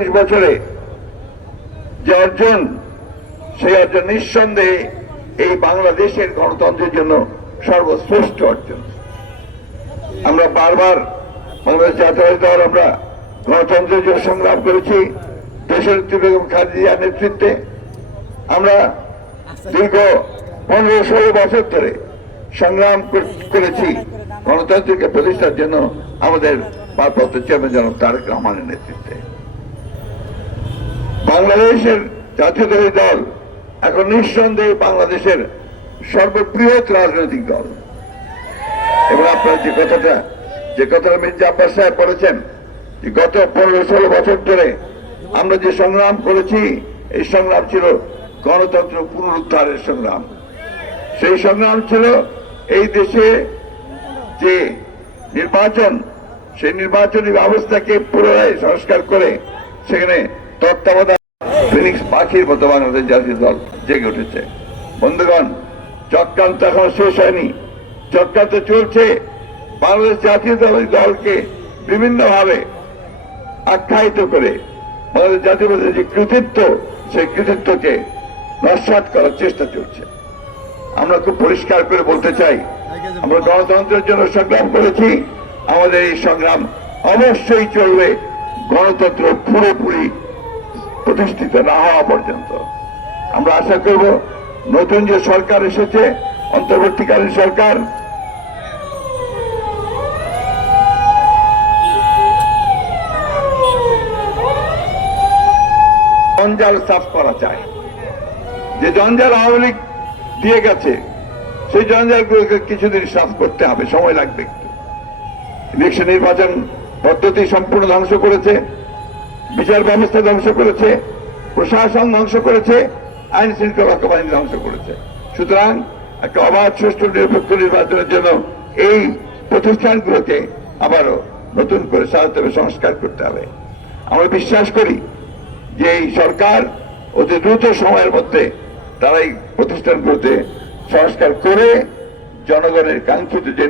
৩৫ বছরে যে অর্জন, সেই অর্জন নিঃসন্দেহে এই বাংলাদেশের গণতন্ত্রের জন্য সর্বশ্রেষ্ঠ অর্জন। আমরা বারবার বাংলাদেশ জাতীয়তাবাদী দল আমরা গণতন্ত্রের জন্য সংগ্রাম করেছি দেশনেত্রী বেগম খালেদা জিয়ার নেতৃত্বে। আমরা দীর্ঘ 15-16 বছর ধরে সংগ্রাম করেছি গণতন্ত্রকে প্রতিষ্ঠার জন্য আমাদের ভারপ্রাপ্ত চেয়ারম্যান জনাব তারেক রহমানের নেতৃত্বে। বাংলাদেশের জাতীয়তাবাদী দল এখন নিঃসন্দেহে বাংলাদেশের সর্ববৃহৎ রাজনৈতিক দল। এবং আপনার যে কথাটা মির্জা আব্বাস সাহেব বলেছেন যে গত 15-16 বছর ধরে আমরা যে সংগ্রাম করেছি, এই সংগ্রাম ছিল গণতন্ত্র পুনরুদ্ধারের সংগ্রাম। সেই সংগ্রাম ছিল এই দেশে যে নির্বাচন, সেই নির্বাচনী ব্যবস্থাকে পুনরায় সংস্কার করে সেখানে তত্ত্বাবধান ফিনিক্স পাখির মতো বাংলাদেশ জাতীয় দল জেগে উঠেছে। বন্ধুগণ, চক্রান্ত এখন শেষ হয়নি, চক্রান্ত চলছে। বাংলাদেশ জাতীয় দলকে বিভিন্নভাবে আখ্যায়িত করে বাংলাদেশ জাতীয়তাবাদের যে কৃতিত্ব, সেই কৃতিত্বকে নস্যাৎ করার চেষ্টা চলছে। আমরা খুব পরিষ্কার করে বলতে চাই, আমরা গণতন্ত্রের জন্য সংগ্রাম করেছি, আমাদের এই সংগ্রাম অবশ্যই চলবে গণতন্ত্র পুরোপুরি প্রতিষ্ঠিত না হওয়া পর্যন্ত। আমরা আশা করব নতুন যে সরকার এসেছে, অন্তর্বর্তীকালীন সরকার, জঞ্জাল সাফ করা চায়। যে জঞ্জাল আওয়ামী লীগ দিয়ে গেছে, সেই জঞ্জালগুলোকে কিছুদিন সাফ করতে হবে, সময় লাগবে একটু। ইলেকশন নির্বাচন পদ্ধতি সম্পূর্ণ ধ্বংস করেছে, বিচার ব্যবস্থা ধ্বংস করেছে, প্রশাসন ধ্বংস করেছে, আইন শৃঙ্খলা বাহিনী ধ্বংস করেছে। সুতরাং একটা অবাধ সুষ্ঠু নিরপেক্ষ নির্বাচনের জন্য এই প্রতিষ্ঠানগুলোকে আবারও নতুন করে সাজাতে হবে, সংস্কার করতে হবে। আমরা বিশ্বাস করি যে এই সরকার অতি দ্রুত সময়ের মধ্যে তারা এই প্রতিষ্ঠানগুলোতে সংস্কার করে জনগণের কাঙ্ক্ষিত যে